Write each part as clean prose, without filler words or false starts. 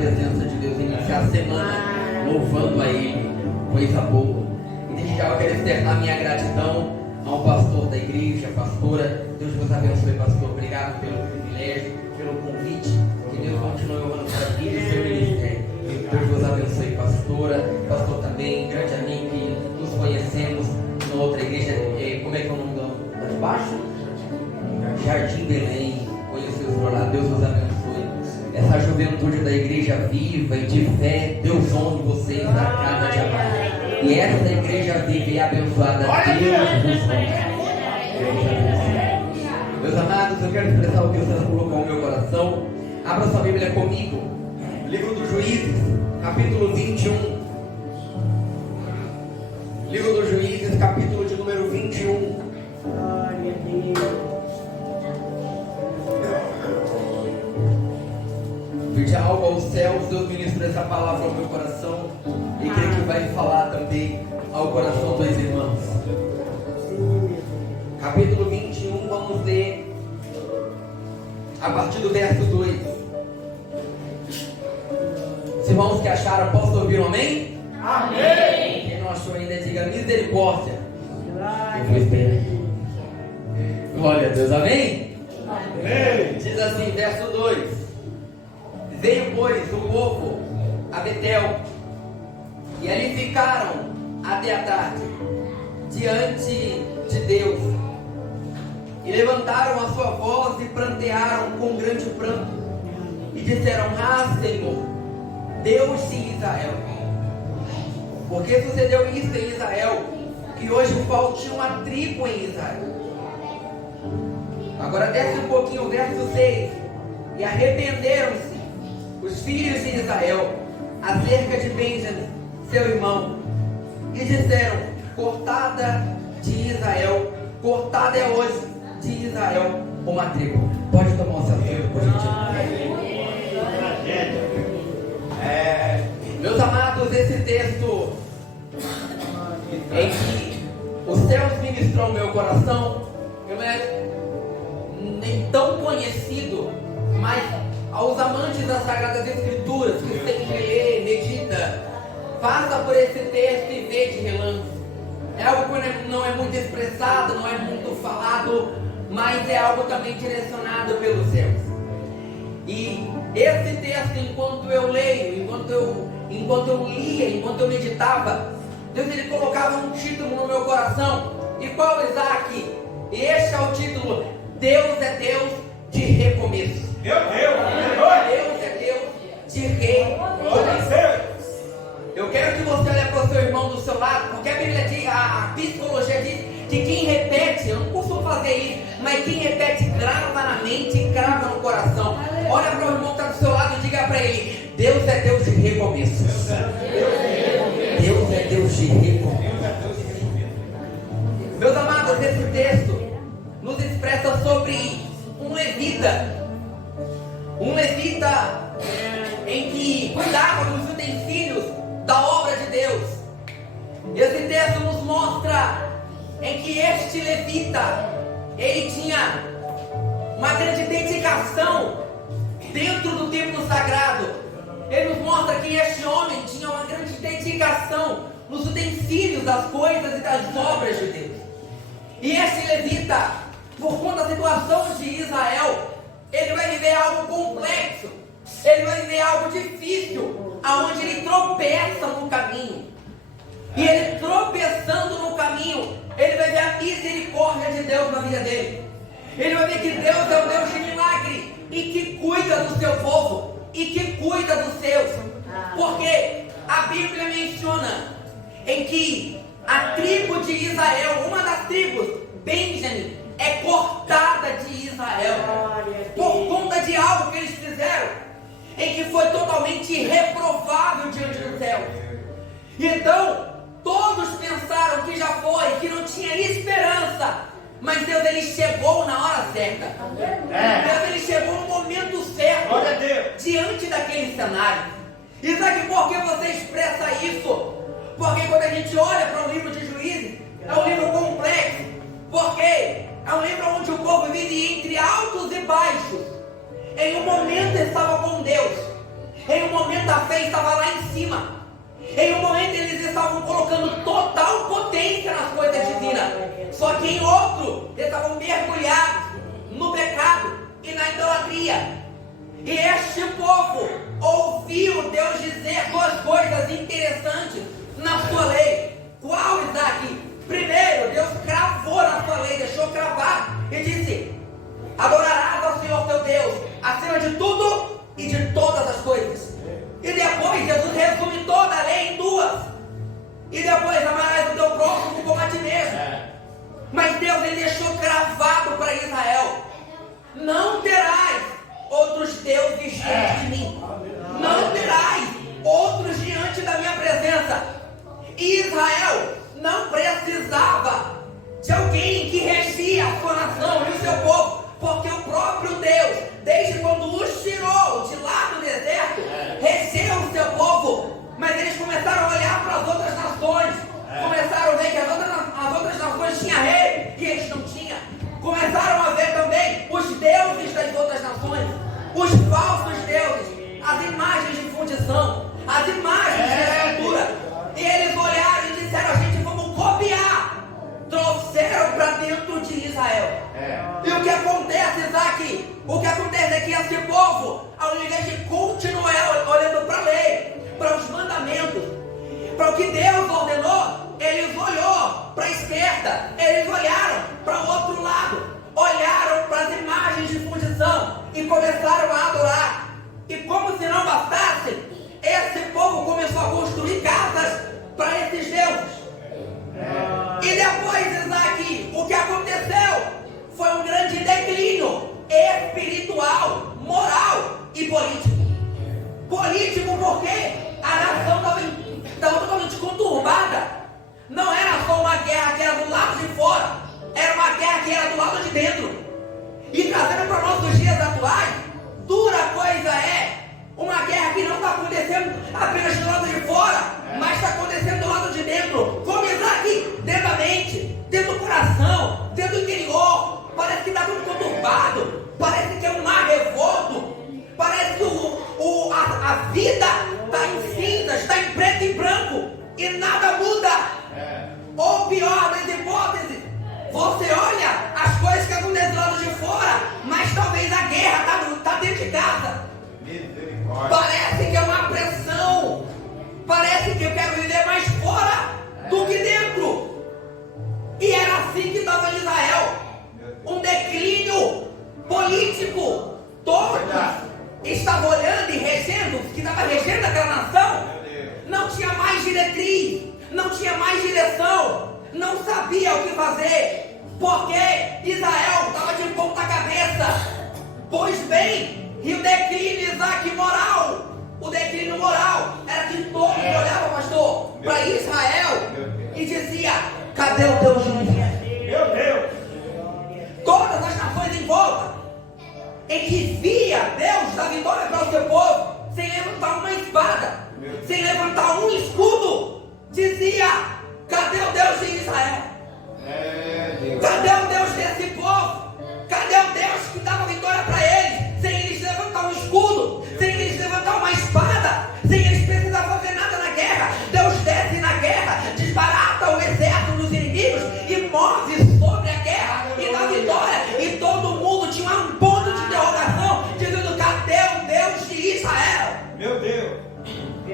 presença de Deus, iniciar a semana louvando a Ele, coisa boa. E desde já eu quero externar minha gratidão ao pastor da igreja, pastora. Deus vos abençoe, pastor. Obrigado pelo privilégio, pelo convite. Que Deus continue honrando a vida e seu ministério. Deus vos abençoe, pastora. Pastor também, grande amigo que nos conhecemos na outra igreja. Como é que é o nome lá de baixo? Jardim Belém. Conheceu por lá. Deus vos abençoe. Essa juventude da igreja viva e de fé, Deus honre vocês a cada dia mais. E essa igreja viva e abençoada, Deus vos honre. Meus amados, eu quero expressar o que o Senhor colocou no meu coração. Abra sua Bíblia comigo. Livro dos Juízes, capítulo 21. Livro dos Juízes, capítulo de número 21. Glória a Deus. Pedir algo aos céus, Deus ministrou essa palavra ao meu coração e creio que vai falar também ao coração dos irmãos. Capítulo 21, vamos ler a partir do verso 2. Os irmãos que acharam, posso ouvir um amém? Amém. Quem não achou ainda, diga misericórdia. Glória Eu vou esperar. Glória a Deus, amém? Amém. Diz assim, verso 2: Veio, pois, o povo a Betel, e ali ficaram até a tarde, diante de Deus, e levantaram a sua voz e prantearam com grande pranto, e disseram: Ah, Senhor, Deus de Israel, porque sucedeu isso em Israel, que hoje falte uma tribo em Israel. Agora desce um pouquinho o verso 6: E arrependeram-se os filhos de Israel acerca de Benjamim, seu irmão, e disseram: Cortada de Israel, cortada é hoje de Israel uma tribo. Pode tomar o seu assento, por gentileza. Meus amados, esse texto em que os céus ministrou ao meu coração, não é nem tão conhecido, mas aos amantes das Sagradas Escrituras, que sempre lê, medita, passa por esse texto e vê de relance. É algo que não é muito expressado, não é muito falado, mas é algo também direcionado pelos céus. E esse texto, enquanto eu leio, enquanto eu lia, enquanto eu meditava, Deus ele colocava um título no meu coração, igual Isaac. E este é o título: Deus é Deus de recomeço. Meu Deus! Deus é Deus de recomeço. Eu quero que você olhe para o seu irmão do seu lado, porque a Bíblia diz, a psicologia diz que quem repete, eu não costumo fazer isso, mas quem repete grava na mente e grava no coração. Olha para o irmão que está do seu lado e diga para ele: Deus é Deus de recomeço. Deus é Deus de recomeço. Meus amados, esse texto nos expressa sobre um levita em que cuidava dos utensílios da obra de Deus. Esse texto nos mostra em que este levita, ele tinha uma grande dedicação dentro do templo sagrado. Ele nos mostra que este homem tinha uma grande dedicação nos utensílios, das coisas e das obras de Deus. E este levita, por conta da situação de Israel, ele vai viver algo complexo, ele vai viver algo difícil, aonde ele tropeça no caminho. E ele tropeçando no caminho, ele vai ver a misericórdia de Deus na vida dele. Ele vai ver que Deus é o Deus de milagre e que cuida do seu povo e que cuida dos seus. Porque a Bíblia menciona em que a tribo de Israel, uma das tribos, Benjamim, é cortada de Israel por conta de algo que eles fizeram, em que foi totalmente reprovável diante do céu. Então todos pensaram que já foi, que não tinha esperança, mas Deus ele chegou na hora certa. Deus ele chegou no momento certo, diante daquele cenário. E sabe por que você expressa isso? Porque quando a gente olha para o livro de Juízes, é um livro complexo. Porque é um livro onde o povo vive entre altos e baixos. Em um momento estava com Deus, Em um momento a fé estava lá em cima. Em um momento eles estavam colocando total potência nas coisas divinas. Só que em outro, eles estavam mergulhados no pecado e na idolatria. E este povo ouviu Deus dizer duas coisas interessantes na sua lei. Qual, Isaac? Primeiro, Deus cravou na sua lei, deixou cravar e disse: adorarás ao Senhor teu Deus acima de tudo e de todas as coisas. E depois Jesus resume toda a lei em duas. E depois amarás o teu próximo como a ti mesmo. Mas Deus ele deixou cravado para Israel: não terás outros deuses diante de mim. Não terás outros diante da minha presença. E Israel não precisava de alguém que regia a sua nação e o seu povo, porque o próprio Deus, desde quando os tirou de lá do deserto, regeu o seu povo. Mas eles começaram a olhar para as outras nações, começaram a ver que as outras nações tinham rei e eles não tinham. Começaram a ver também os deuses das outras nações, os falsos deuses, as imagens de fundição, as imagens de escultura. E eles olharam e disseram: a gente vamos copiar. Trouxeram para dentro de Israel. E o que acontece, Isaac? O que acontece é que esse povo, ao invés de continuar olhando para a lei, para os mandamentos, para o que Deus ordenou, eles olharam para a esquerda, eles olharam para o outro lado, olharam para as imagens de fundição e começaram a adorar. E como se não bastasse, esse povo começou a construir casas para esses deuses. E depois, Isaac, o que aconteceu foi um grande declínio espiritual, moral e político. Político porque a nação estava totalmente conturbada. Não era só uma guerra que era do lado de fora, era uma guerra que era do lado de dentro. E trazendo para nossos dias atuais, dura coisa é uma guerra que não está acontecendo apenas do lado de fora, mas está acontecendo do lado de dentro. Como Isaac, dentro da mente, dentro do coração, dentro do interior. Parece que está tudo conturbado, parece que é um mar revolto, parece que a vida está em cinzas, está em preto e branco e nada muda. Ou pior das hipóteses, você olha as coisas que acontecem do lado de fora, mas talvez a guerra está dentro de casa. Parece que é uma pressão, parece que eu quero viver mais fora do que dentro. E era assim que estava em Israel, um declínio político. Todos estavam olhando e regendo, que estava regendo aquela nação, não tinha mais diretriz, não tinha mais direção, não sabia o que fazer, porque Israel estava de ponta cabeça. Pois bem, e o declínio, Isaac, moral, o declínio moral era que todos olhavam, pastor, para Israel e dizia: cadê o Deus de Israel? Meu Deus! Todas as nações em volta, em que via Deus dar vitória para o seu povo, sem levantar uma espada, sem levantar um escudo, dizia: cadê o Deus de Israel? Cadê o Deus desse povo? Cadê o Deus que dava vitória para eles, sem eles levantar um escudo, sem eles levantar uma espada, sem eles precisar fazer nada na guerra? Deus desce na guerra, desbarata o exército dos inimigos e move sobre a guerra e dá vitória. E todo mundo tinha um ponto de interrogação, dizendo: cadê o Deus de Israel? Meu Deus!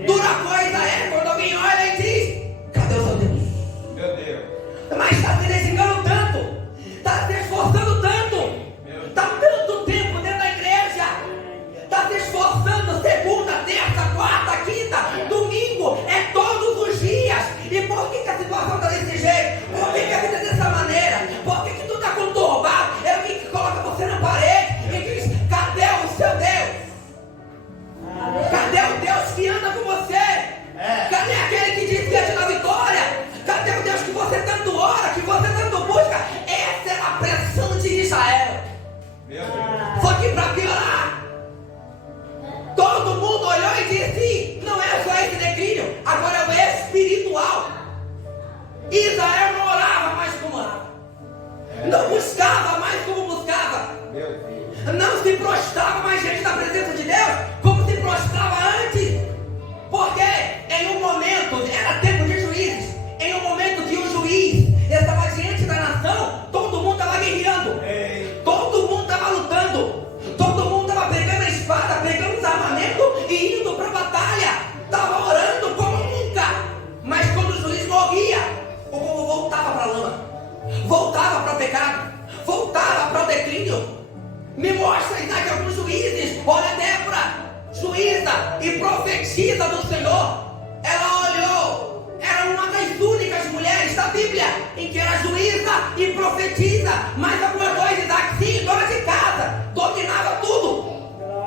Dura coisa é quando alguém olha e diz: cadê o seu Deus? Meu Deus! Mas está se dedicando tanto, está se esforçando tanto, está tanto tempo dentro da igreja, está se esforçando segunda, terça, quarta, quinta, domingo, é todos os dias. E por que a situação está desse jeito? Por que a vida é dessa maneira? Por que tu está conturbado? É alguém que coloca você na parede e diz: cadê o seu Deus? Cadê o Deus que anda com você? Cadê aquele que diz que é da vitória? Cadê o Deus que você tanto ora, que você tanto busca? Essa era a pressão de Israel. Só que para piorar, todo mundo olhou e disse: não é só esse declínio, agora é o espiritual. Israel não orava mais como orava, não buscava mais como buscava, não se prostrava mais diante da presença de Deus como se prostrava antes. mostra Isaac alguns juízes. Olha Débora, juíza e profetiza do Senhor. Ela olhou, era uma das únicas mulheres da Bíblia em que era juíza e profetiza. Mas alguma coisa, Isaac, sim, dona de casa, dominava tudo.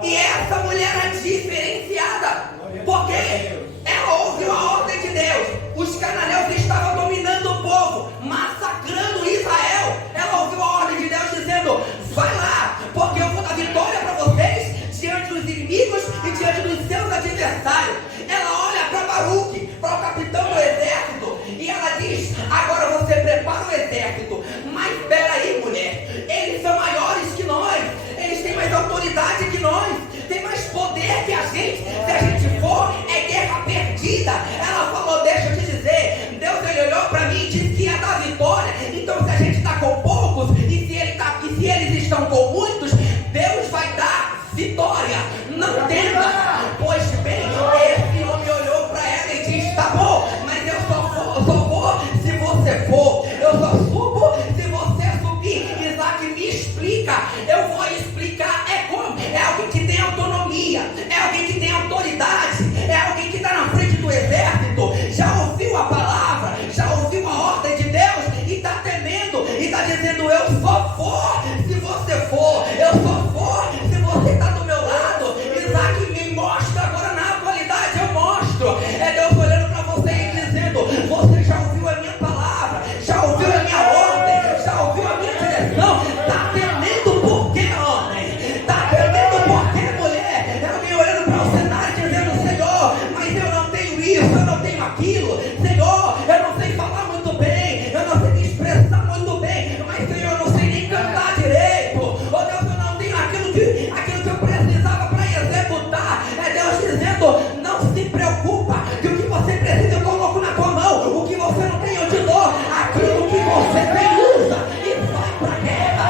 E essa mulher era diferenciada, porque ela ouviu a ordem de Deus. Os cananeus estavam dominando o povo, massacrando Israel. Ela ouviu a ordem de Deus dizendo: vai lá, porque eu vou dar vitória para vocês diante dos inimigos e diante dos seus adversários. Ela olha para Baruque, para o capitão do exército, e ela diz: agora você prepara o exército. Mas espera aí, mulher, eles são maiores que nós, eles têm mais autoridade que nós, tem mais poder que a gente. Se a gente for, é guerra perdida. Ela falou: deixa eu te dizer, Deus ele olhou para mim e disse que ia dar vitória. Então se a gente está com poucos e se eles estão com muitos, Deus vai dar vitória. Não tenta. Pois bem, esse homem olhou para ela e disse: tá bom, mas eu só vou se você for, eu só subo se você subir. Isaac, me explica. Eu vou explicar. É como? É alguém que tem autonomia, é alguém que tem autoridade, é alguém que está na frente do exército, já ouviu a palavra, já ouviu a ordem de Deus e está temendo, e está dizendo: eu só vou se você for, eu só vou se você está do meu lado. Isaac, me mostra agora na atualidade, eu mostro. É Deus olhando para você e dizendo: você já ouviu a minha palavra, já ouviu a minha ordem, já ouviu a minha direção. Está temendo por quê, homem? Está temendo por quê, mulher? É alguém olhando para o cenário dizendo: Senhor, mas eu não tenho isso, eu não tenho aquilo. Senhor, eu não sei falar muito bem, eu não sei me expressar muito bem, mas Senhor, eu não sei nem cantar direito. Oh Deus, eu não tenho aquilo que eu precisava para executar. É Deus dizendo: não se preocupa, que o que você precisa eu coloco na tua mão. O que você não tem eu te dou. Aquilo que você tem, usa e vai para a guerra,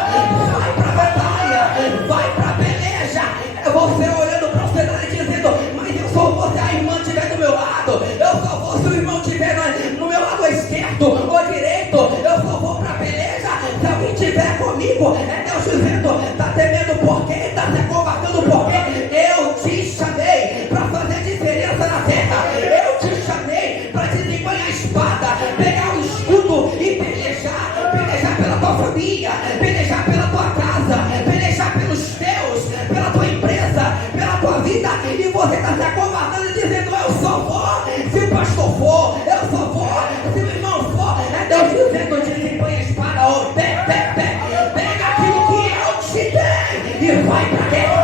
vai para a batalha, vai para a peleja. É você olhando para o cenário e dizendo: mas eu só vou se a irmã estiver do meu lado, eu só vou se o irmão estiver no meu lado esquerdo ou direito, eu só vou para a peleja se alguém estiver comigo. É Deus dizendo: está temendo por quê? Está se acovardando por quê? Eu te chamei para fazer diferença na terra. Eu te chamei para desembanhar a espada, pegar o escudo e pelejar pela tua família, pelejar pela tua casa, pelejar pelos teus, pela tua empresa, pela tua vida. E você está se acovardando e dizendo: eu só vou se o pastor for, eu só vou se o irmão for. É Deus dizendo: desembanha a espada, ó, pega aquilo que eu te dei e vai para a guerra.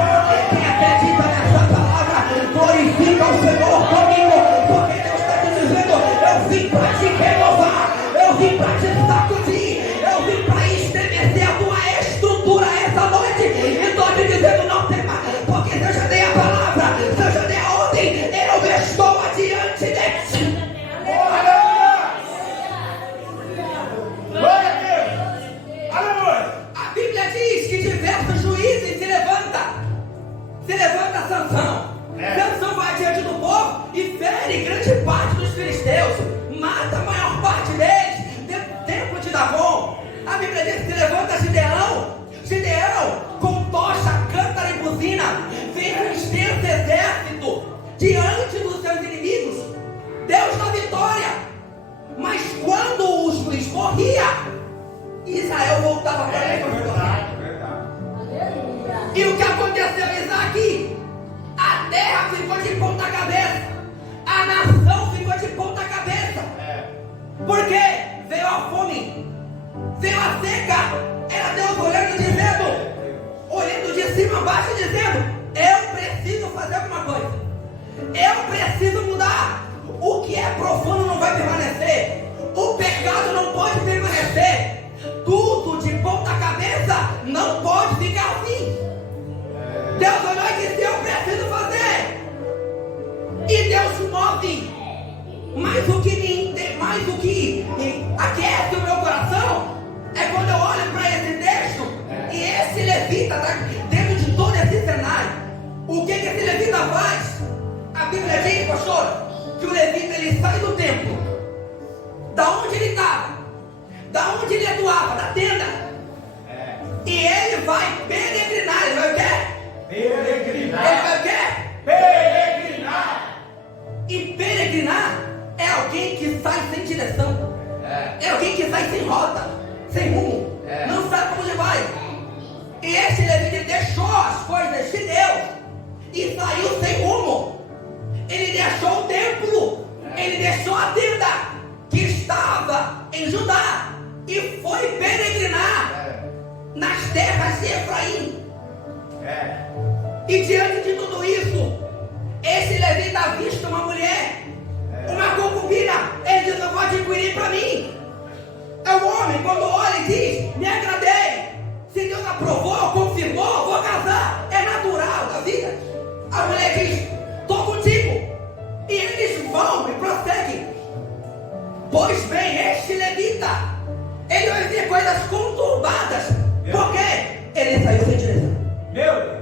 Quem acredita nessa palavra, glorifica o Senhor comigo, porque Deus está te dizendo: eu vim para te renovar, eu vim para te sacudir, eu vim para estremecer a tua estrutura essa noite. E estou te dizendo: não tema, porque se eu já dei a palavra, se eu já dei a ordem, eu estou adiante de ti. A Bíblia diz que diversos juízes se levanta Sansão. Sansão vai diante do povo e fere grande parte dos filisteus, mata a maior parte deles dentro do templo de Dagom. A Bíblia diz que se levanta Gideão com tocha, cântara e buzina, vem um extenso exército diante dos seus inimigos. Deus dá vitória. Mas quando o juiz morria, Israel voltava para a mesma situação. E o que aconteceu, Isaac? A terra ficou de ponta cabeça, a nação ficou de ponta cabeça. Por quê? Veio a fome, veio a seca. Era Deus olhando de cima a baixo, dizendo: eu preciso fazer alguma coisa, eu preciso mudar. O que é profano não vai permanecer, o pecado não pode permanecer, tudo de ponta cabeça não pode ficar assim. Deus olhou e disse: eu preciso fazer. E Deus move. Mas o que aquece o meu coração é quando eu olho para esse texto e esse levita está dentro de todo esse cenário. O que esse levita faz? A Bíblia diz, pastor, que o levita ele sai do templo, da onde ele estava, da onde ele atuava, da tenda, e ele vai peregrinar. Ele vai o quê? direção. É alguém que sai sem rota, sem rumo, não sabe para onde vai. E esse levita deixou as coisas de Deus e saiu sem rumo. Ele deixou o templo, ele deixou a tenda que estava em Judá e foi peregrinar nas terras de Efraim. E diante de tudo isso, esse levita avista uma mulher, uma concubina. Ele diz: eu vou adquirir para mim. É o homem, quando olha e diz: me agradei. Se Deus aprovou, confirmou, vou casar. É natural da vida. A mulher diz: estou contigo. E eles vão e prosseguem. Pois bem, este levita, ele vai ver coisas conturbadas. Por quê? Ele saiu sem direção. Meu Deus.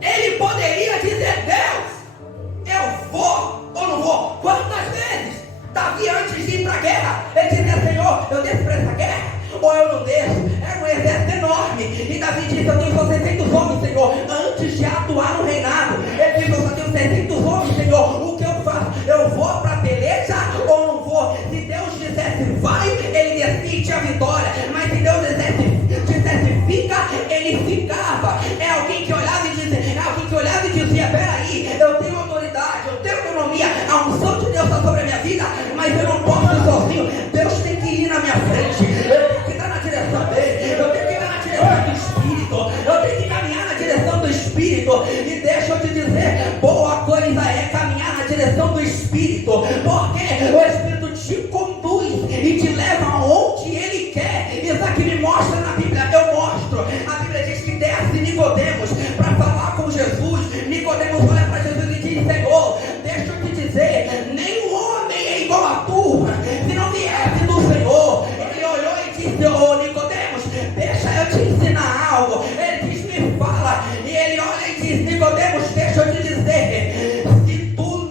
Ele poderia dizer: Deus, eu vou ou não vou? Quantas vezes Davi, antes de ir para a guerra, ele dizia: Senhor, eu desço para essa guerra ou eu não desço? Era um exército enorme. E Davi disse: eu tenho só 600 homens, Senhor. Antes de atuar no reinado, ele disse: eu só tenho 600 homens, Senhor. O que eu faço? Eu vou para a peleja ou não vou? Se Deus dissesse vai, ele decide a vitória. Mas se Deus dissesse fica, ele ficava. É alguém que olhava e dizia: peraí, eu tenho autoridade, eu tenho autonomia, a unção de Deus está sobre a minha vida, mas eu não posso ir sozinho. Deus tem que ir na minha frente, eu tenho que estar na direção dele, eu tenho que ir na direção do Espírito, eu tenho que caminhar na direção do Espírito. E deixa eu te dizer, boa coisa é caminhar na direção do Espírito, porque o Espírito te conduz e te leva aonde ele quer. Isso aqui me mostra na Bíblia, eu mostro. A Bíblia diz que desce Nicodemos para falar com Jesus. Nicodemos olha para Jesus e diz: Senhor, deixa eu te dizer, nenhum homem é igual a tu, se não viesse do Senhor. Ele olhou e disse: ô Nicodemos, deixa eu te ensinar algo. Ele diz: me fala. E ele olha e diz: Nicodemos, deixa eu te dizer, se tu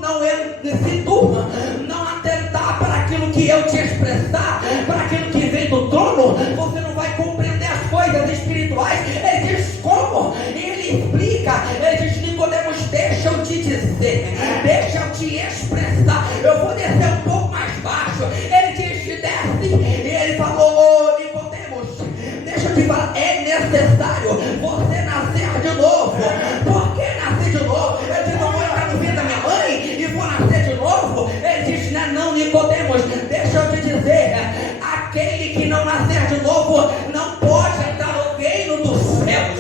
não atentar para aquilo que eu te expressar, para aquilo que vem do trono, você não vai compreender as coisas espirituais. Ele diz: como? E ele explica. Ele diz: Nicodemos, deixa eu te dizer, deixa eu te expressar. Eu vou descer um pouco mais baixo. Ele diz: desce. E ele falou: ô Nicodemos, deixa eu te falar, é necessário você nascer de novo. Por que nascer de novo? Ele diz: eu vou entrar no ventre da minha mãe e vou nascer de novo. Ele diz: não, Nicodemos, deixa eu te dizer, aquele que não nascer de novo não pode entrar no reino dos céus.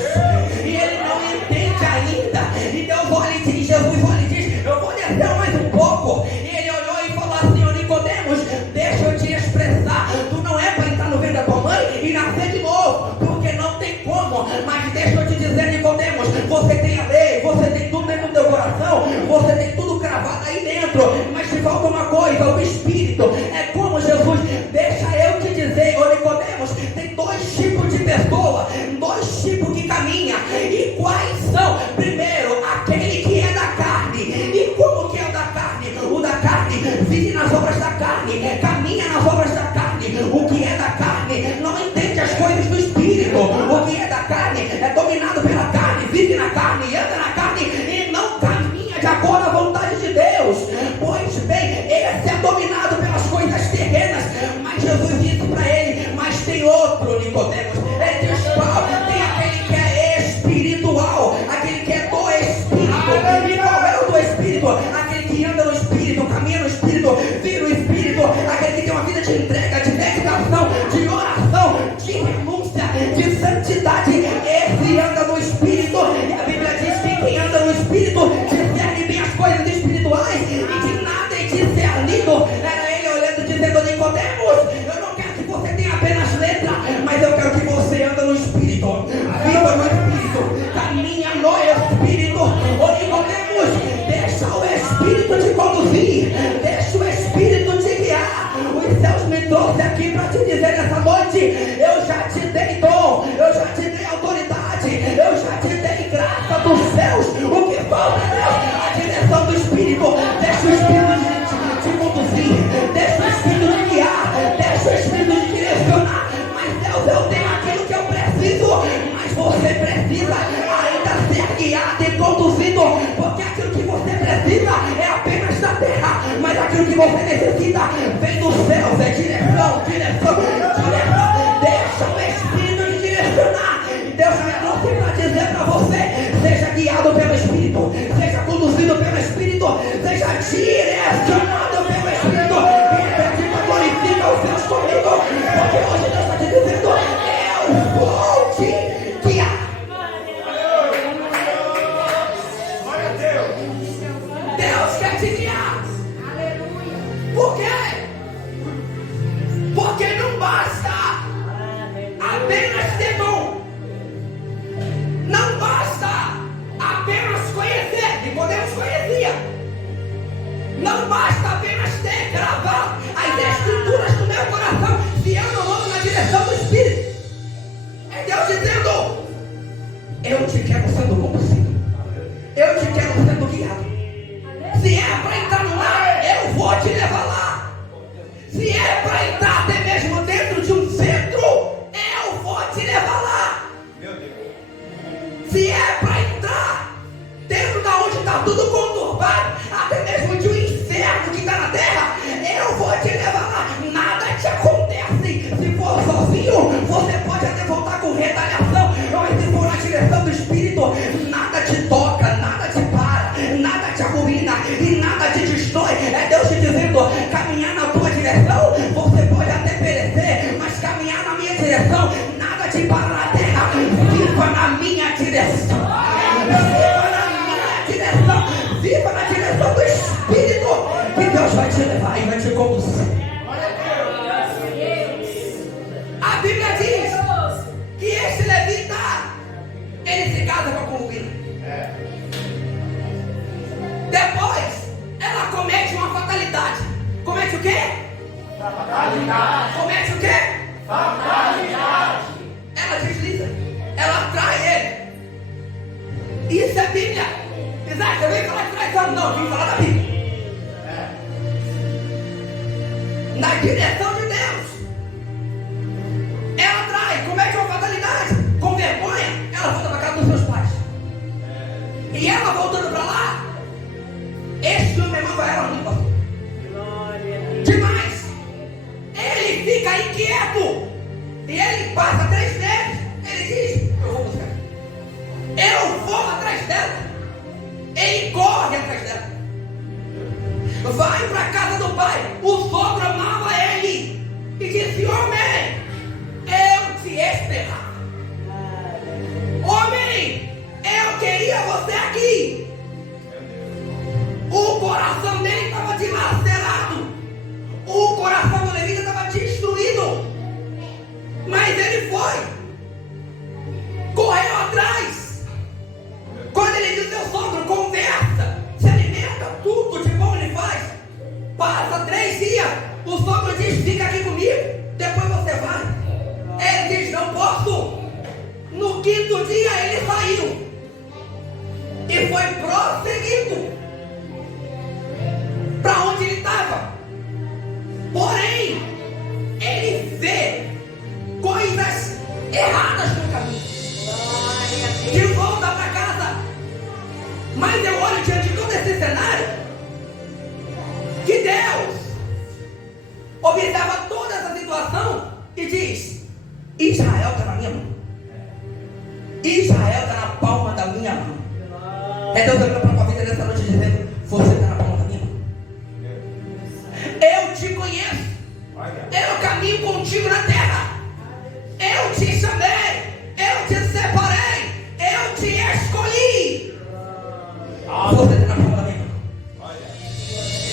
E ele não entende ainda. E Deus olha e diz, Jesus olha e diz: eu vou descer mais um pouco. E ele olhou e falou assim: ô Nicodemos, deixa eu te expressar, tu não é para entrar no ventre da tua mãe e nascer de novo, porque não tem como. Mas deixa eu te dizer, Nicodemos, você tem a lei, você tem tudo dentro do teu coração, você tem tudo cravado aí dentro, mas te falta uma coisa, o Espírito. É como Jesus, deixa eu te dizer, ô Nicodemos, tem dois tipos de pessoa, dois tipos que caminham. E quais são? Primeiro, aquele que é da carne. E como que é o da carne? O da carne vive nas obras da carne, caminha nas obras da carne. O que é da carne não entende as coisas do Espírito. O que é da carne é dominado pela carne, vive na carne, anda na carne e não caminha de acordo à vontade de Deus. Pois bem, esse é dominado pelas coisas terrenas. Mas Jesus disse para ele: mas tem outro, Nicodemos. Ele diz: qual? Tem aquele que é espiritual, aquele que é do Espírito. E qual é o do Espírito? Aquele que anda no Espírito, caminha no Espírito, vive no Espírito, aquele que tem uma vida de entrega, de meditação, de oração, de renúncia, de santidade. Esse anda no Espírito. E a Bíblia diz que quem anda no Espírito discerne bem as coisas espirituais, e de nada é discernido. Era ele olhando e dizendo: Nicodemos, eu não quero que você tenha apenas letra, mas eu quero que você anda no Espírito, viva no Espírito, caminha no Espírito. Ô Nicodemos, deixa o Espírito te conduzir, deixa o Espírito te guiar. Os céus me trouxe aqui para te dizer nessa noite: eu já te dei dom, eu já te dei autoridade, eu já te dei graça dos céus. O que falta é a direção do Espírito. Deixa o Espírito te conduzir, deixa o Espírito te guiar, deixa o Espírito te direcionar. Mas Deus, eu tenho aquilo que eu preciso, mas você precisa ainda ser guiado e conduzido, porque aquilo que você precisa é apenas da terra, mas aquilo aquilo que você necessita vem dos céus, é direção. Deixa o Espírito te direcionar. Deus me trouxe para dizer para você: seja guiado pelo Espírito, seja conduzido pelo Espírito, seja direcionado pelo Espírito. E glorifica os céus comigo, porque hoje Deus está te dizendo: eu vou te guiar. Deus quer te guiar. Por quê? Porque não basta apenas ter dom. Não basta apenas conhecer, que podemos conhecer. Não basta apenas ter gravado as escrituras no meu coração, se eu não ando na direção do Espírito. É Deus dizendo: eu te quero sendo conduzido, eu te quero sendo guiado. Se é para entrar no lar, eu vou te levar lá. Se é para entrar até mesmo dentro de um centro, eu vou te levar lá. Se é para entrar dentro da onde está tudo conturbado, até mesmo de um inferno que está na terra, eu vou te levar lá. Nada te acontece. Se for sozinho, você pode até voltar com retaliação, mas se for na direção do Espírito, nada te toca, nada te para, nada te arruína e nada te destrói. É Deus te dizendo: caminhar na tua direção, você pode até perecer, mas caminhar na minha direção, nada te para na terra. Viva na minha direção, viva na minha direção, viva na direção do Espírito, que Deus vai te levar e vai te conduzir. A Bíblia diz que este levita, ele se casa com a concubina. Depois, ela comete uma fatalidade. Comete o quê? Fatalidade. Comete o quê? Fatalidade. Ela desliza. Ela trai ele. Isso é Bíblia. Isaac, você veio falar de traição? Não, eu vim falar da Bíblia. Na direção de Deus. Ela trai, comete uma fatalidade. Com vergonha, ela volta para casa dos seus pais. E ela voltando para lá, este homem amava ela muito, pastor. Demais. Ele fica inquieto. E ele passa 3 meses. Ele diz: eu vou buscar. Eu vou atrás dela. Ele corre atrás dela. Vai para a casa do pai. O sogro amava ele. E disse: homem, eu te esperava. Homem, eu queria você aqui. O coração dele estava dilacerado. O coração do levita estava destruído. Mas ele foi. Correu atrás. Quando ele diz: seu sogro, conversa, se alimenta, tudo de bom ele faz. Passa 3 dias. O sogro diz: fica aqui comigo, depois você vai. Ele diz: não posso. No 5º dia ele saiu e foi prosseguido para onde ele estava. Porém, ele vê coisas erradas no caminho. De volta para casa. Mas eu olho diante de todo esse cenário que Deus observa toda essa situação e diz: Israel está na minha mão. Israel está na palma da minha mão. É Deus olhando para a tua vida nessa noite dizendo: você está na palma da minha mão. Eu te conheço. Eu caminho contigo na terra. Eu te chamei. Eu te separei. Eu te escolhi. Você está na palma da minha mão.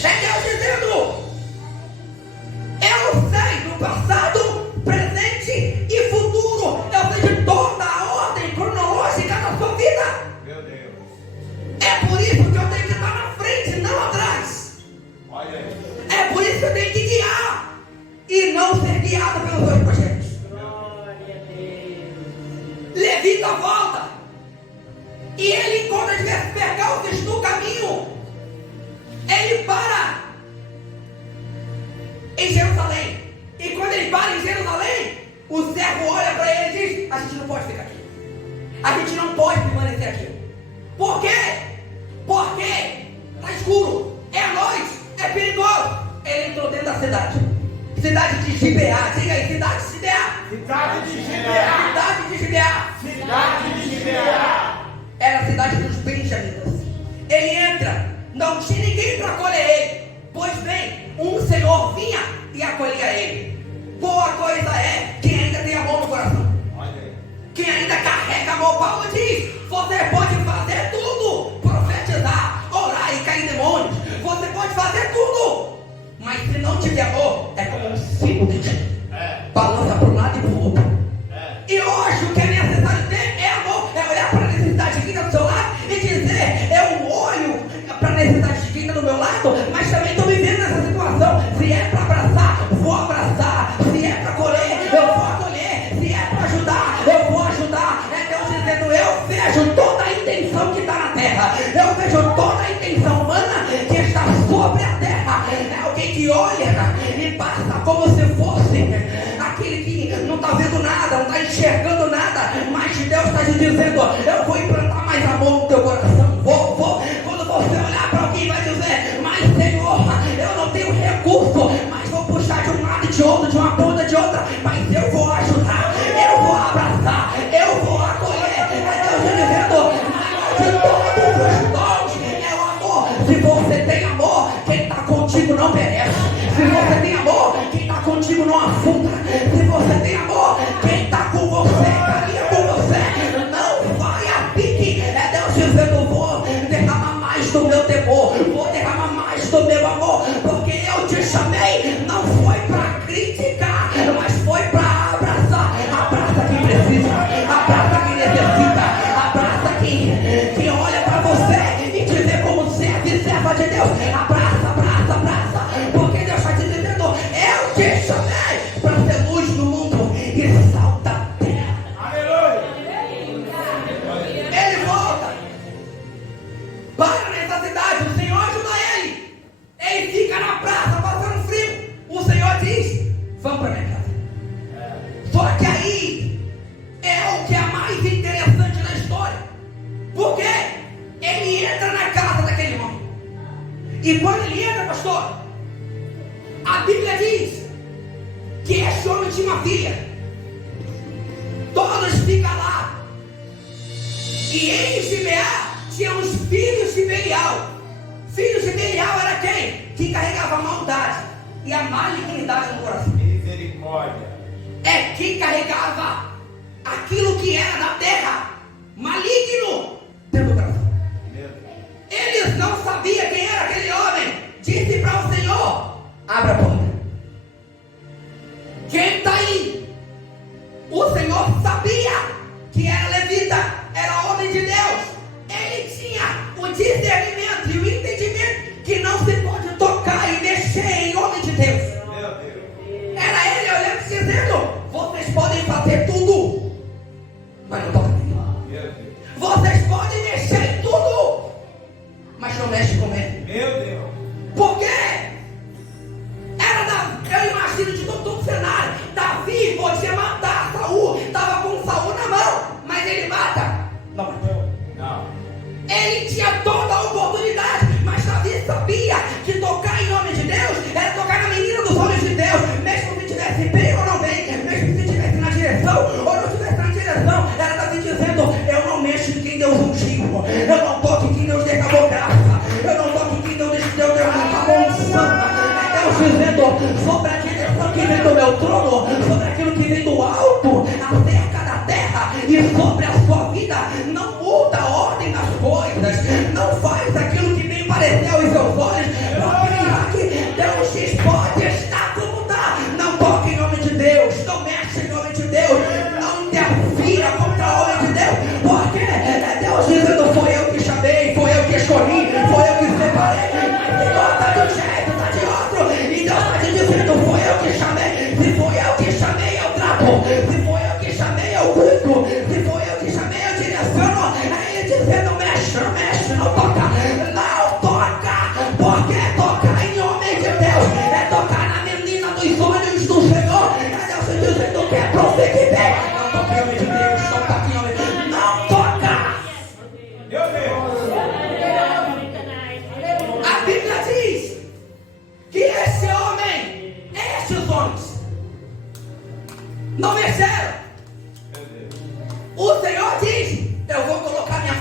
É Deus dizendo: eu sei do passado, presente e futuro. Eu sei de toda a ordem cronológica da sua vida. Meu Deus. É por isso que eu tenho que estar na frente, não atrás. Olha aí. É por isso que eu tenho que guiar e não ser guiado pelos meus projetos. Levita volta e ele encontra diversos percalços no caminho. Ele para em Jerusalém. E quando ele para em Jerusalém, o servo olha para ele e diz: a gente não pode ficar aqui. A gente não pode permanecer aqui. Por quê? Porque está escuro, é noite, é perigoso. cidade. Cidade de Gibeá. Diga aí, cidade de Gibeá. Cidade de Gibeá. Cidade de Gibeá. Cidade de Gibeá. Era a cidade dos benjamitas. Ele entra, não tinha ninguém para acolher ele. Pois bem, um senhor vinha e acolhia ele. Boa coisa é quem ainda tem amor no coração. Quem ainda carrega amor. Paulo diz: você pode fazer tudo, profetizar, orar e cair demônios. Você pode fazer tudo, mas se não tiver amor, é como um ciclo que balança para um lado e para o outro. E hoje o que é necessário ter é amor. É olhar para a necessidade divina do seu lado e dizer: eu olho para a necessidade divina do meu lado, mas também estou vivendo nessa situação. Se é para abraçar, vou abraçar. Se é para acolher, eu vou acolher. Se é para ajudar, eu vou ajudar. É Deus dizendo: eu vejo toda a intenção que está na terra. Eu vejo toda a intenção humana que está sobre a terra. É alguém que olha e passa como se fosse aquele que não está vendo nada, não está enxergando nada, mas Deus está te dizendo: eu vou implantar mais amor no teu coração. Vou. Quando você olhar para alguém, vai dizer: mas Senhor, eu não tenho recurso, mas vou puxar de um lado e de outro, de uma ponta de outra, mas eu vou ajudar, eu vou abraçar, eu vou acolher. É Deus te dizendo: maior de todos os dons é o amor. Se você tem amor, quem está contigo não perece. Se você tem amor, quem está contigo não afunda. Se você tem amor, quem está com você, caminha com você, não vai a pique. É Deus dizendo: vou derramar mais do meu temor, vou derramar mais do meu amor, porque eu te chamei, não foi para criticar, mas foi para abraçar. Abraça quem precisa, abraça quem necessita, abraça quem olha para você e te vê como servo e serva de Deus. Abraça, abraça, abraça, porque Deus está te dizendo: eu te chamei para ser luz do mundo e sal da terra. Aleluia. Ele volta para nessa cidade, o Senhor ajuda ele. Ele fica na praça passando frio. O Senhor diz: vamos para minha casa. Só que aí é o que é mais interessante na história, porque ele entra na casa daquele irmão. E quando ele entra, pastor, a Bíblia diz que esse homem tinha uma filha. Todos ficam lá. E em Gibeá tinha os filhos de Belial. Filhos de Belial era quem? Que carregava a maldade e a malignidade no coração. Misericórdia. É quem carregava aquilo que era da terra, maligno, dentro do coração. Eles não sabiam quem era aquele homem. Disse para o Senhor: abra a porta. Quem está aí? O Senhor sabia que era levita, era homem de Deus. Ele tinha o discernimento e o entendimento que não se pode tocar e mexer em homem de Deus. Meu Deus. Era ele olhando e dizendo: vocês podem fazer tudo, mas não toca nele. Meu Deus. Vocês podem mexer em tudo, mas não mexe com ele. Meu Deus. Por quê? Eu imagino de todo o cenário. Davi podia matar Saul, estava com Saul na mão, mas ele mata. Não matou. Não. Ele tinha toda a oportunidade, mas Davi sabia que tocar em nome de Deus era tocar na menina dos olhos de Deus, mesmo se tivesse bem ou não bem, mesmo se estivesse na direção ou não estivesse na direção. Era Davi dizendo: eu não mexo em quem Deus ungiu, eu não toco em quem Deus derramou graça, eu não toco em quem Deus derramou unção. É Deus dizendo: sobre a direção que vem do meu trono, sobre aquilo que vem do alto, acerca da terra e sobre a sua vida, não muda a ordem das coisas, não faz aquilo que bem parecer aos seus olhos, porque já que Deus diz: pode estar como está, não toque em nome de Deus, não mexe em nome de Deus, não interfira contra o homem de Deus, porque é Deus dizendo: foi eu que chamei, foi eu que escolhi, foi eu que separei, mas Senhor está de um jeito, está de outro, e Deus está te dizendo: foi eu que chamei, se foi eu que chamei, eu trato, se foi eu que chamei, eu cuido, se foi eu que chamei, eu direciono. Aí ele dizendo: mexe, não mexe, não toca, não toca, porque tocar em homem de Deus é tocar na menina dos olhos do Senhor. É Deus dizendo que é prosseguir bem. Não toca em homem de Deus, não toca em homem, não toca. Meu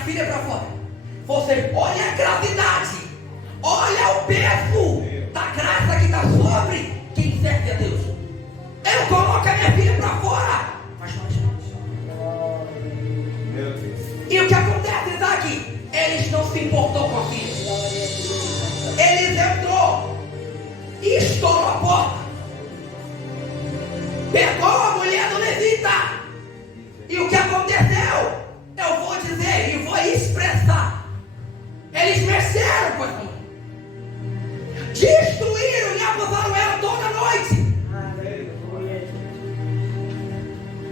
filha para fora. Você olha a gravidade, olha o peso da graça que está sobre quem serve a Deus. Eu coloco a minha filha para fora. Mas Meu Deus. e o que acontece, Isaac? Eles não se importou com a filha. Eles entrou e estourou a porta. Pegou a mulher do levita. E o que aconteceu? Eu vou dizer e vou expressar. Eles mexeram com essa mulher. Destruíram e abusaram ela toda a noite.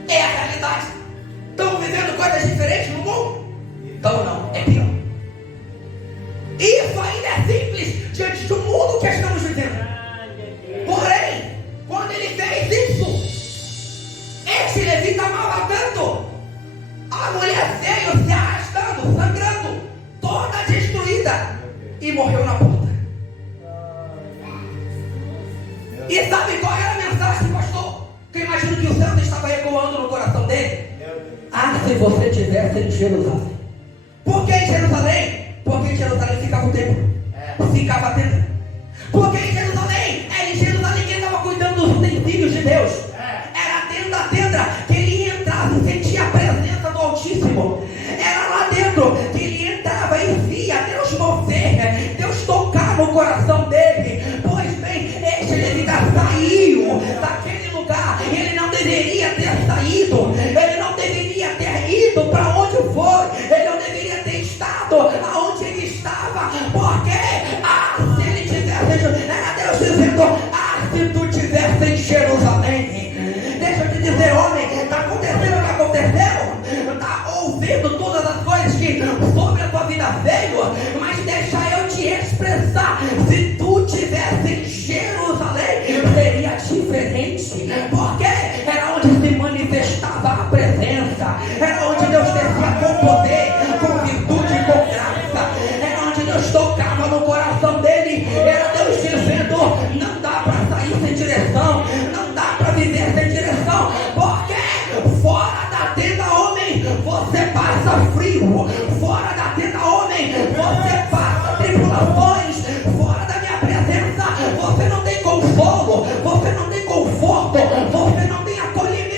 É a realidade. Estão vivendo coisas diferentes no mundo? Então não, é pior. Isso ainda é simples diante do mundo que estamos vivendo. Porém, quando ele fez isso, esse levita amava tanto. A mulher veio se arrastando, sangrando, toda destruída, e morreu na porta. E sabe qual era a mensagem, pastor? Que eu imagino que o Santo estava ecoando no coração dele. Ah, se você tivesse em Jerusalém. Por que em Jerusalém? Porque em Jerusalém ficava o templo. Ficava a tenda. Porque em Jerusalém, era em Jerusalém que ele estava cuidando dos utensílios de Deus. Era a tenda que ele entrava e sentia a presença do Altíssimo. Era lá dentro que ele entrava e via Deus mover, Deus tocar no coração dele. Pois bem, este levita saiu daquele lugar. Ele não deveria ter saído. Ele não deveria ter ido para onde foi. Ele não deveria ter estado aonde ele estava. Porque se ele tivesse, era Deus dizendo: se tu tivesse em Jerusalém. Deixa eu te dizer, homem, está acontecendo o que aconteceu, está ouvindo todas as coisas que sobre a tua vida veio, mas deixa eu te expressar. Se tu tivesse em Jerusalém, seria diferente, porque era onde se manifestava a presença, era onde Deus descia com poder, com virtude, com graça, era onde Deus tocava no coração dele. Era Deus dizendo: não dá para sair sem direção, não dá para viver sem direção, porque fora da tenda, homem, você passa frio, fora da tenda, homem, você passa tribulações, fora da minha presença você não tem consolo, você não tem conforto, você não tem acolhimento.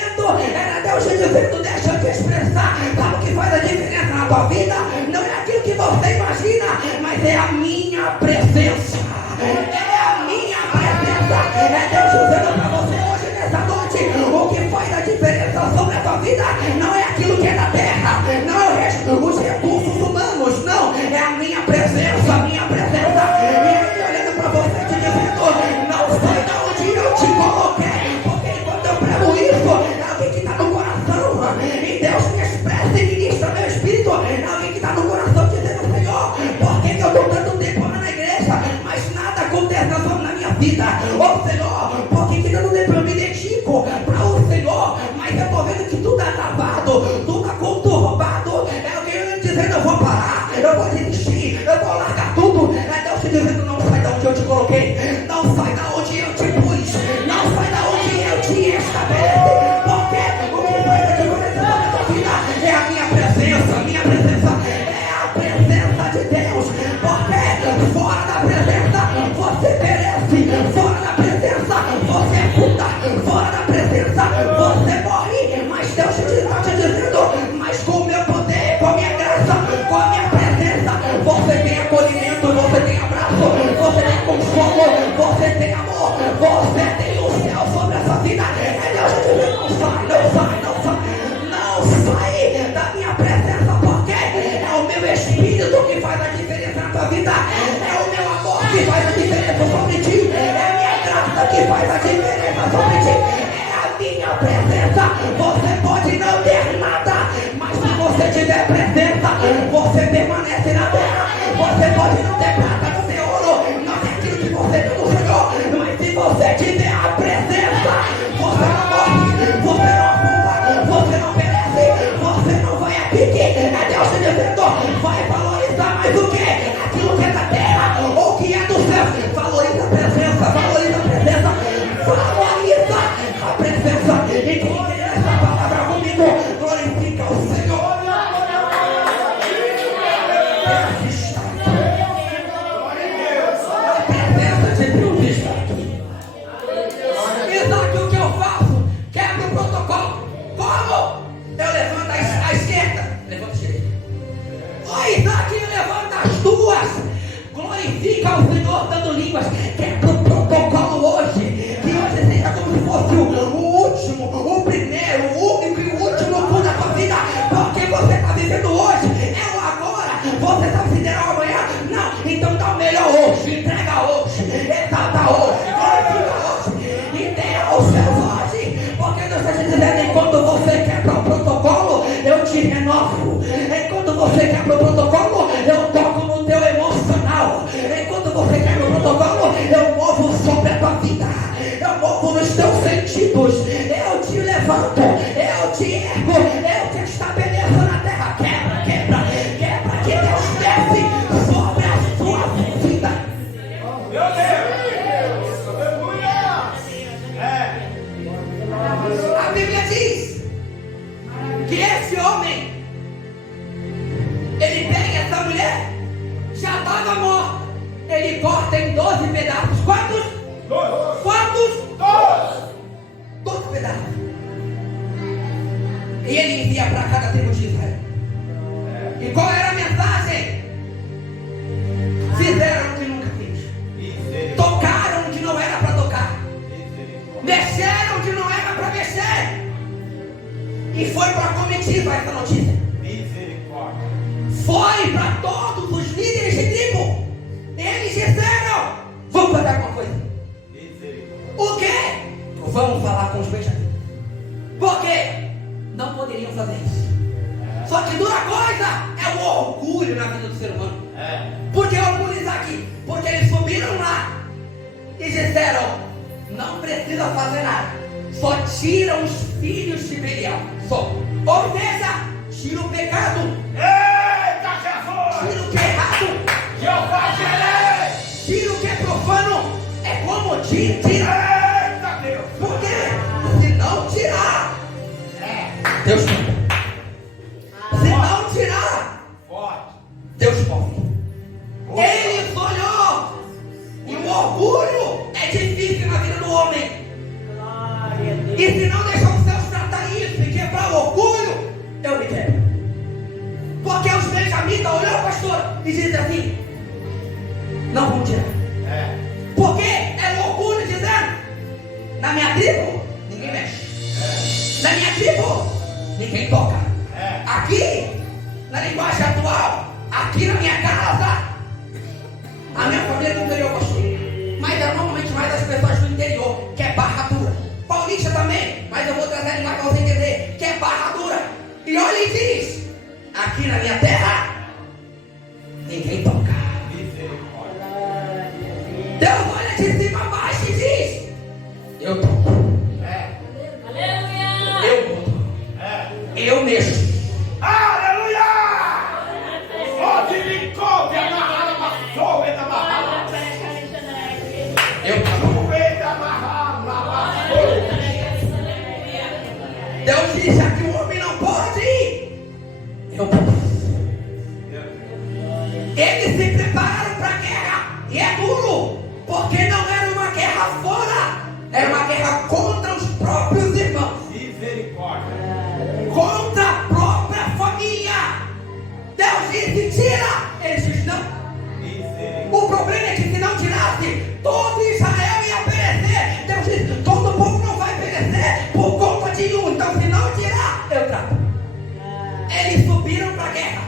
Era Deus te dizendo: deixa eu te expressar. Sabe o que faz a diferença na tua vida? Não é aquilo que você imagina, mas é a minha presença. É a minha presença. É Deus dizendo para você hoje, nessa noite: o que faz a diferença sobre a tua vida não é aquilo que é da terra, não é os recursos humanos, não, é a minha presença, a minha presença. E ele olhando para você te dizendo: não sai da onde eu te coloquei, porque enquanto eu prego isso, é alguém que está no coração, e Deus me expressa e ministra meu espírito. É alguém que está no coração dizendo: Senhor, por que eu estou tanto tempo lá na igreja, mas nada acontece na minha vida? Ô Senhor, por que tanto tempo eu me dedico para o Senhor, mas eu estou vendo que tudo é travado, tudo é conturbado? É alguém dizendo: eu vou parar, eu vou desistir, eu vou largar tudo. É Deus te dizendo: não sai da onde eu te coloquei, não sai da onde eu te pus, não sai da onde eu te estabeleci, porque o que vai da diferença da tua vida é a minha presença. A minha presença é a presença de Deus, porque fora da presença você perece, fora da presença você puta, fora da presença você morre. Mas Deus está te dizendo: mas com o meu poder, com a minha graça, com a minha presença, você tem acolhimento, você tem abraço, você tem consolo, você tem amor, você tem o céu sobre essa vida. É Deus te dizendo: não sai, não sai, não sai, não sai da minha presença, porque é o meu espírito que faz a diferença na tua vida, é o meu amor que faz a diferença sobre ti, é a minha graça que faz a diferença sobre ti, é a minha presença. Você pode não ter nada, mas se você tiver presença, você permanece na terra. Você pode está. Glória a Deus. A presença de Deus está aqui. Isaac, o que eu faço? Quebra o protocolo. Como? Eu levanto a esquerda, levanta a direita. Oi, Isaac, levanta as duas. Glorifica o Senhor dando línguas. Quebra o protocolo hoje. Que hoje seja como se fosse o último, o primeiro, o único e o último culto da tua vida. Porque você está vivendo hoje. É o agora. Você está vivendo o amanhã. Não, então dá o melhor hoje. Entrega hoje. Exalta hoje. Glorifica hoje. E Deus hoje. Porque Deus está te dizendo: enquanto você quebra o protocolo, eu te renovo. Enquanto você quebra o protocolo, eu toco no teu emocional. Enquanto você quebra o protocolo, eu movo sobre a tua vida. Eu movo nos teus sentidos. Eu te levanto. Eu te ergo. Eu te estabeleço na terra. Quebra, quebra, quebra. Que Deus desce sobre a sua vida. Meu Deus. Aleluia. A Bíblia diz que esse homem, ele pega essa mulher, já estava morta, ele corta em 12 pedaços. Quantos? 12. Quantos? 12. 12 pedaços. E ele envia para cada tribo de Israel. E qual era a mensagem? Fizeram o que nunca fez. Tocaram o que não era para tocar. Mexeram o que não era para mexer. E foi para a comitiva essa notícia. Misericórdia. Foi para todos os líderes de tribo. Eles disseram: vamos fazer alguma coisa. Misericórdia. O quê? Vamos falar com os benjamitas. Por quê? Não poderiam fazer isso. Só que dura coisa é o orgulho na vida do ser humano. Por que orgulho está aqui? Porque eles subiram lá e disseram: não precisa fazer nada. Só tiram os filhos de Belial. Só. Ou seja, tira o pecado. Eita, Jesus. Tira o que é errado. Jeová Jireh. Tira o que é profano. É como tira. Eita, Deus. Por quê? Se não tirar, Deus tira. Se não tirar, Forte. Deus move. Ele olhou. E o orgulho é difícil na vida do homem. Glória a Deus. E se não deixar os céus tratar isso e quebrar o orgulho, eu me quebro. Porque os benjamitas olhou, pastor, e dizem assim: não vamos tirar. Porque é o orgulho dizendo: na minha tribo, ninguém mexe. Na minha tribo, ninguém toca. Aqui, na linguagem atual, aqui na minha casa, a minha família é do interior, pastor. Mas é normalmente mais as pessoas do interior, que é barra dura. Paulista também, mas eu vou trazer a linguagem para você entender, que é barra dura. E olha e diz: aqui na minha terra, ninguém toca. Misericórdia. Deus olha de cima a baixo e diz: eu toco. Eu toco. Eu mexo. Aleluia! Onde me couve amarrar uma soube da barra. Eu toco. Soube da barra, soube. Deus diz: já que o homem não pode ir, eu posso. Eles se prepararam para a guerra. E é duro, porque não era uma guerra fora, era uma guerra contra os próprios irmãos, Misericórdia. contra a própria família. Deus disse: tira. Eles dizem: não. Misericórdia. O problema é que se não tirasse, todo Israel ia perecer. Deus disse: todo o povo não vai perecer por conta de um. Então se não tirar, eu trago. Eles subiram para a guerra.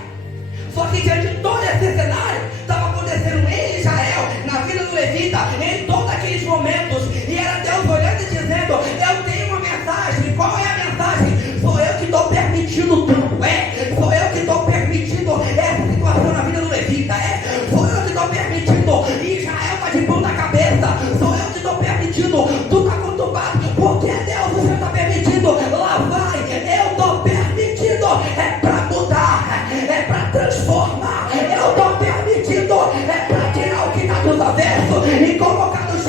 Só que diante de todo esse cenário, estava acontecendo em Israel, na vida do levita, em todos aqueles momentos. E era Deus olhando e dizendo: eu tenho uma mensagem. Qual é a mensagem? Sou eu que estou permitindo tudo. Sou eu que estou permitindo essa situação na vida do levita. Sou eu que estou permitindo. Israel está de ponta cabeça. Sou eu que estou permitindo. Tu está conturbado. Porque Deus, você está permitindo. Lá vai. Eu estou permitindo. É para mudar. É para transformar. Eu estou permitindo. É para tirar o que está dos avessos e colocar nos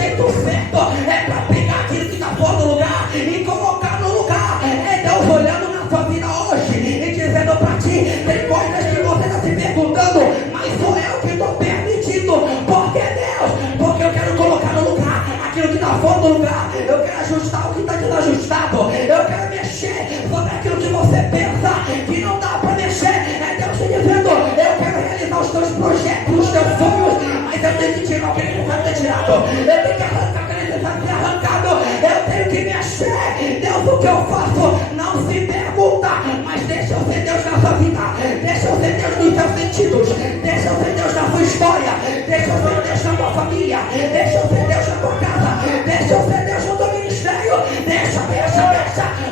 que necessário ser tirado. Eu tenho que arrancar o que é necessário ser arrancado. Eu tenho que mexer. Deus, o que eu faço? Não se pergunta, mas deixa eu ser Deus na sua vida. Deixa eu ser Deus nos seus sentidos. Deixa eu ser Deus na sua história. Deixa eu ser Deus na tua família. Deixa eu ser Deus na tua casa. Deixa eu ser Deus no teu ministério. Deixa.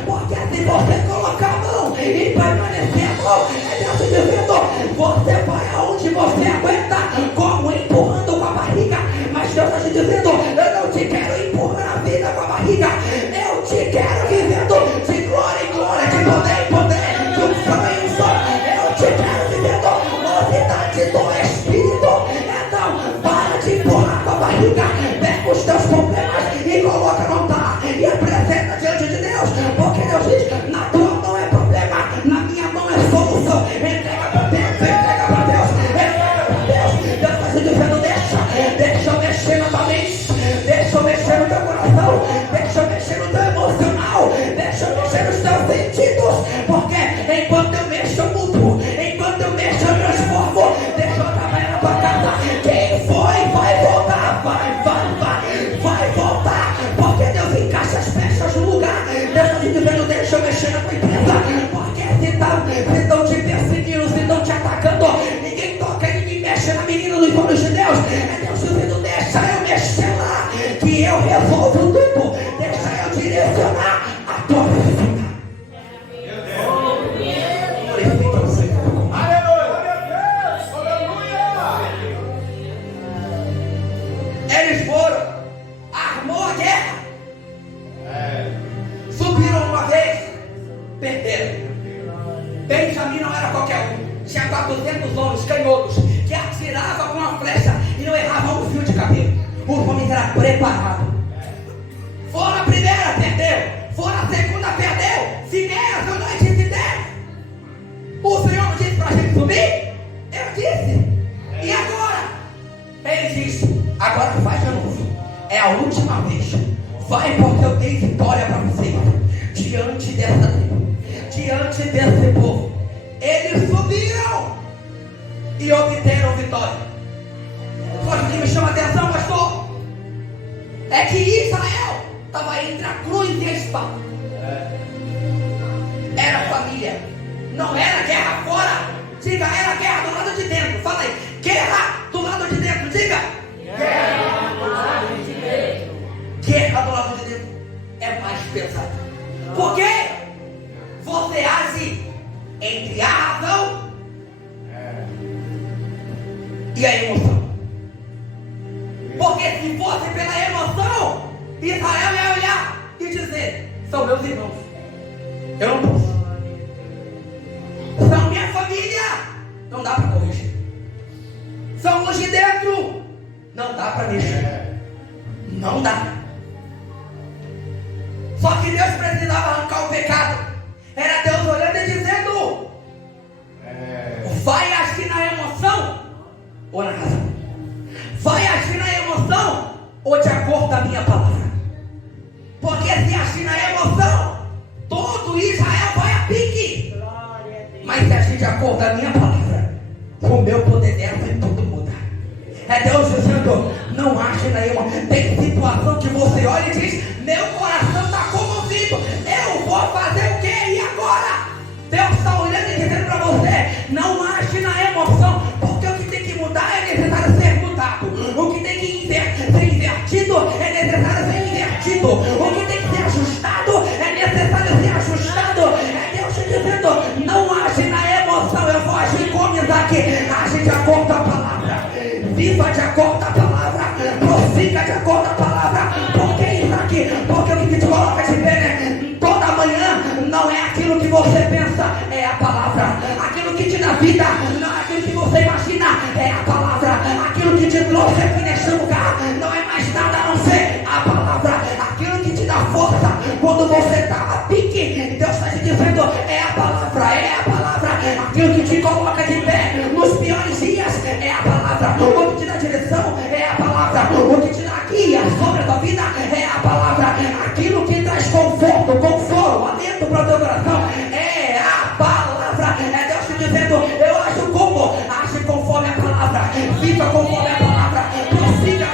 Porque se você colocar a mão e permanecer a mão, é Deus te dizendo, você vai aonde você aguenta, como empurrando com a barriga. Mas Deus está te dizendo, eu não te quero empurrando a vida com a barriga. Eu te quero vivendo de glória em glória, de poder em poder, de unção em unção. Eu te quero vivendo novidade do Espírito. Então, para de empurrar com a barriga. Pega os teus problemas e coloca no altar e apresenta diante de Deus. Porque Deus diz, na tua mão é problema, na minha mão é solução. Entrega para Deus, entrega para Deus, entrega para Deus. Deus está te dizendo, deixa eu mexer na tua mente, deixa eu mexer no teu coração, deixa eu mexer no teu emocional, deixa eu mexer nos teus sentidos. Porque enquanto eu mexo eu mudo, enquanto eu mexo eu transformo. Deixa eu trabalhar na tua casa. Quem foi vai voltar, vai voltar. Porque Deus encaixa as peças no lugar. Deus está te dizendo, deixa eu mexer na tua empresa. Porque se estão te perseguindo, se estão te atacando, ninguém toca, ninguém mexe na menina dos olhos de Deus. É Deus dizendo, deixa eu mexer lá, que eu resolvo tudo. Deixa eu direcionar a tua vida. Glorifica o Senhor. Eles foram, armou a guerra, subiram uma vez, perderam. Benjamim não era qualquer um, tinha 400 homens canhotos que atiravam com uma flecha e não erravam um fio de cabelo. Os homens eram preparados. Foram a primeira, perdeu. Foram a segunda, perdeu. Se nessa noite se der, o Senhor não disse para a gente subir? Eu disse. E agora? Ele diz, agora vai de novo. É a última vez. Vai, porque eu dei vitória para você. Diante dessa tribo, diante desse povo, eles subiram e obteram vitória. Só que o que me chama a atenção, pastor, é que Israel estava entre a cruz e a espada. Era família. Não era guerra fora. Diga, era guerra do lado de dentro. Fala aí, guerra do lado de dentro. Diga, guerra do lado de dentro. Guerra do lado de dentro é mais pesada. Por quê? Você age entre a razão e a emoção. Porque se fosse pela emoção, Israel ia olhar e dizer, são meus irmãos, eu não posso. São minha família, não dá para corrigir. São os de dentro, não dá para mexer. Não dá. Só que Deus precisava arrancar o pecado. Era Deus olhando e dizendo, vai agir na emoção ou na razão? Vai agir na emoção ou de acordo com a minha palavra? Porque se agir na emoção, todo Israel vai a pique. Mas se agir de acordo com a minha palavra, o meu poder dela vai tudo mudar. É Deus dizendo, não age na emoção. Tem situação que você olha e diz, meu coração está comovido, eu vou fazer o quê? E agora? Deus está olhando e dizendo para você, não age na emoção, porque o que tem que mudar é necessário ser mudado. O que tem que ser invertido é necessário ser invertido. O que tem que ser ajustado é necessário ser ajustado. É Deus te dizendo, não age na emoção, eu vou agir como Isaac. Age de acordo com a palavra, viva de acordo com a palavra, prossiga de acordo com a palavra. Porque Isaac, porque o que te coloca de pé, né? Toda manhã não é aquilo que você pensa, é a palavra. Aquilo que te dá vida não é aquilo que você imagina, é a palavra. Aquilo que te trouxe aqui neste lugar não é mais nada a não ser a palavra. Aquilo que te dá força quando você está a pique, Deus está te dizendo, é a palavra, é a palavra. Aquilo que te coloca de pé nos piores dias é a palavra. O que te dá direção é a palavra. O que te dá guia sobre a tua vida é a palavra. Aquilo que traz conforto, consolo, alento para o teu coração é a palavra. É Deus te dizendo, eu acho como? Age conforme a palavra, viva conforme a palavra, prossiga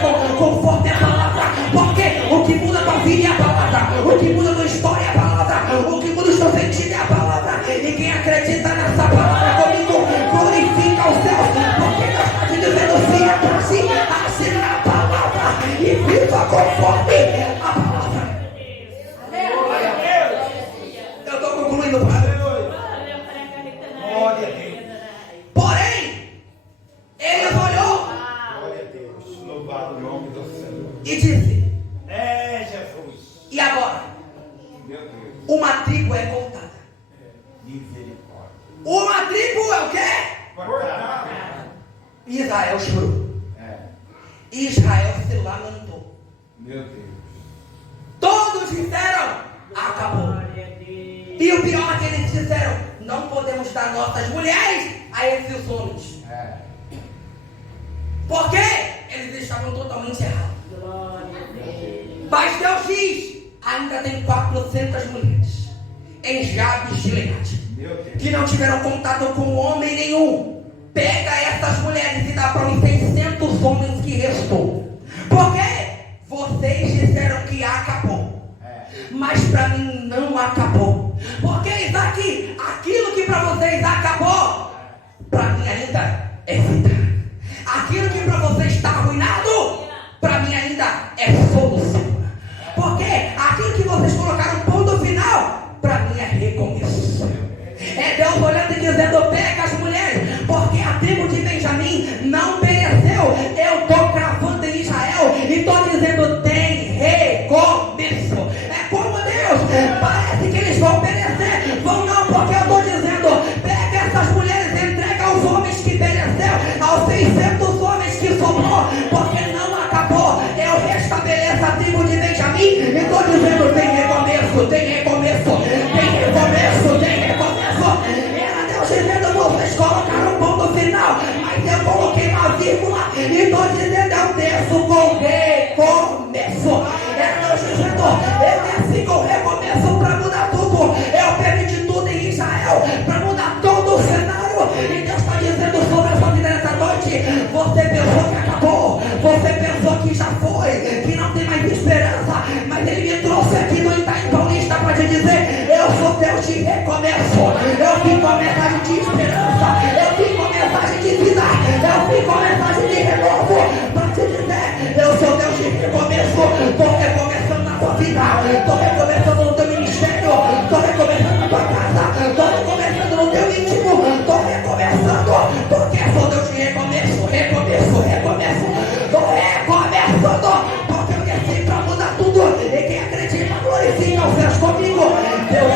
e disse: É Jesus. e agora? Meu Deus. Uma tribo é cortada. Misericórdia. Uma tribo é o quê? Cortado. Israel chorou. É. Israel se lamentou. Meu Deus. Todos disseram: acabou. Glória a Deus. E o pior é que eles disseram: não podemos dar nossas mulheres a esses homens. É. Por quê? Eles estavam totalmente errados. Glória a Deus. Mas Deus diz: ainda tem 400 mulheres em Jabes de Gileade Meu Deus. que não tiveram contato com homem nenhum. Pega essas mulheres e dá para os 600 homens que restou. Por quê? Vocês disseram que acabou, mas para mim não acabou. Porque Isaac, aquilo que para vocês acabou, para mim ainda é vida. Aquilo que para você está arruinado, para mim ainda é solução. Porque aquilo que vocês colocaram ponto final, para mim é recomeço. É Deus olhando e dizendo: pega as mulheres, porque a tribo de Benjamim não pereceu. Eu estou cravando em Israel e estou dizendo: tem recomeço. É como Deus, parece que eles vão perecer. Vão não, porque eu estou dizendo: pega essas mulheres, entrega aos homens que pereceram, aos 600 homens que sobrou, porque não acabou. Eu restabeleço a tribo de Benjamim e estou dizendo: tem recomeço, tem recomeço, tem recomeço, tem recomeço. Era Deus dizendo: vocês colocaram um ponto final, mas eu coloquei uma vírgula e estou dizendo: eu desço com recomeço. Era Deus dizendo: eu desci com recomeço para mudar tudo. Eu permiti tudo em Israel para mudar todo o cenário. E Deus está dizendo sobre a sua vida nessa noite: você pensou que acabou, você pensou que já foi, que não tem mais esperança, mas Ele me trouxe aqui no Itaim Paulista para te dizer: eu sou Deus de recomeço. Eu vim com mensagem de esperança, eu vim com mensagem de vida, eu vim com mensagem de renovo para te dizer: eu sou Deus de recomeço. Estou recomeçando na tua vida, estou recomeçando no teu ministério, estou recomeçando na tua casa, estou recomeçando no teu íntimo, estou recomeçando, porque sou Deus de recomeço, recomeço, recomeço. Estou recomeçando, porque eu desci para mudar tudo. E quem acredita glorifica os céus comigo. Deus